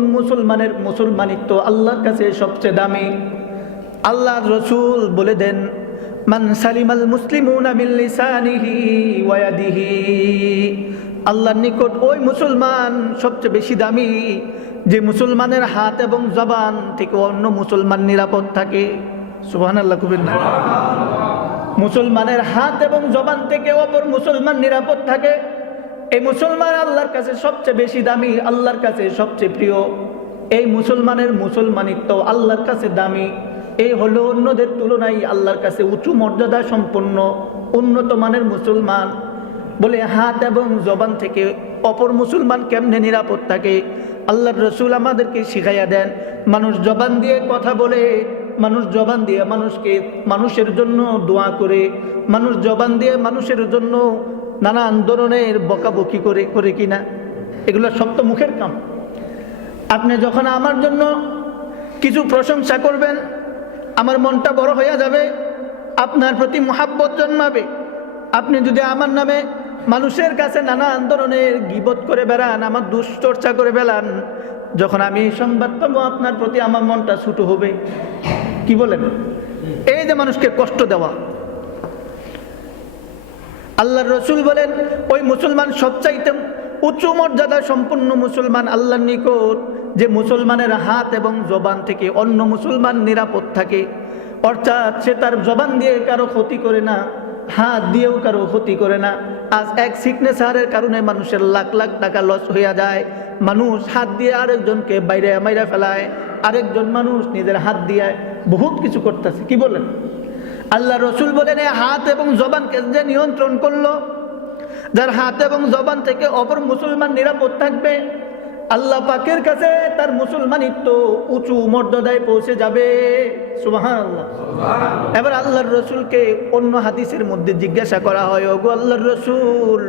কোন মুসলমানের মুসলমানিত্ব আল্লাহর কাছে সবচেয়ে দামি? আল্লাহর রাসূল বলে দেন, মান সালিমাল মুসলিমুনা মিন লিসানিহি ওয়া ইয়াদিহি। আল্লাহর নিকট ওই মুসলমান সবচেয়ে বেশি দামি যে মুসলমানের হাত এবং জবান থেকে অন্য মুসলমান নিরাপদ থাকে। সুবহানাল্লাহ কবির না? মুসলমানের হাত এবং জবান থেকে অপর মুসলমান নিরাপদ থাকে। এই মুসলমান আল্লাহর কাছে সবচেয়ে বেশি দামি, আল্লাহর কাছে সবচেয়ে প্রিয়। এই মুসলমানের মুসলমানিত্ব আল্লাহর কাছে দামি। এই হলো অন্যদের তুলনায় আল্লাহর কাছে উঁচু মর্যাদা সম্পন্ন উন্নত মানের মুসলমান। বলে হাত এবং জবান থেকে অপর মুসলমান কেমনে নিরাপদ থাকে? আল্লাহর রাসূল আমাদেরকে শিখাইয়া দেন, মানুষ জবান দিয়ে কথা বলে, মানুষ জবান দিয়ে মানুষের জন্য দোয়া করে, মানুষ জবান দিয়ে মানুষের জন্য নানান ধরনের বকাবকি করে কিনা, এগুলো সব তো মুখের কাম। আপনি যখন আমার জন্য কিছু প্রশংসা করবেন, আমার মনটা বড় হয়ে যাবে, আপনার প্রতি মুহাব্বত জন্মাবে। আপনি যদি আমার নামে মানুষের কাছে নানান ধরনের গীবত করে বেড়ান, আমার দুশ্চর্চা করে বেড়ান, যখন আমি সংবাদ পাবো আপনার প্রতি আমার মনটা ছোট হবে। কি বলেন? এই যে মানুষকে কষ্ট দেওয়া। আল্লাহর রাসূল বলেন, ওই মুসলমান সবচাইতে উচ্চ মর্যাদা সম্পন্ন মুসলমান আল্লাহর নিকট যে মুসলমানের হাত এবং জবান থেকে অন্য মুসলমান নিরাপদ থাকে। অর্থাৎ সে তার জবান দিয়ে কারো ক্ষতি করে না, হাত দিয়েও কারো ক্ষতি করে না। আজ এক সিগনেচারের কারণে মানুষের লাখ লাখ টাকা লস হইয়া যায়। মানুষ হাত দিয়ে আরেকজনকে বাইরে মাইরা ফেলায়, আরেকজন মানুষ নিজের হাত দিয়ে বহুত কিছু করতেছে। কি বলেন? আল্লাহ রাসূল বলেন, এই হাত এবং জবানকে যে নিয়ন্ত্রণ করলো, যার হাত এবং জবান থেকে অপর মুসলমান নিরাপদ থাকবে, আল্লাহ পাকের কাছে তার মুসলমানিত্ব উঁচু মর্যাদায় পৌঁছে যাবে। সুবহানাল্লাহ। এবার আল্লাহর রাসূলকে অন্য হাদিসের মধ্যে জিজ্ঞাসা করা হয়, ওগো আল্লাহর রাসূল,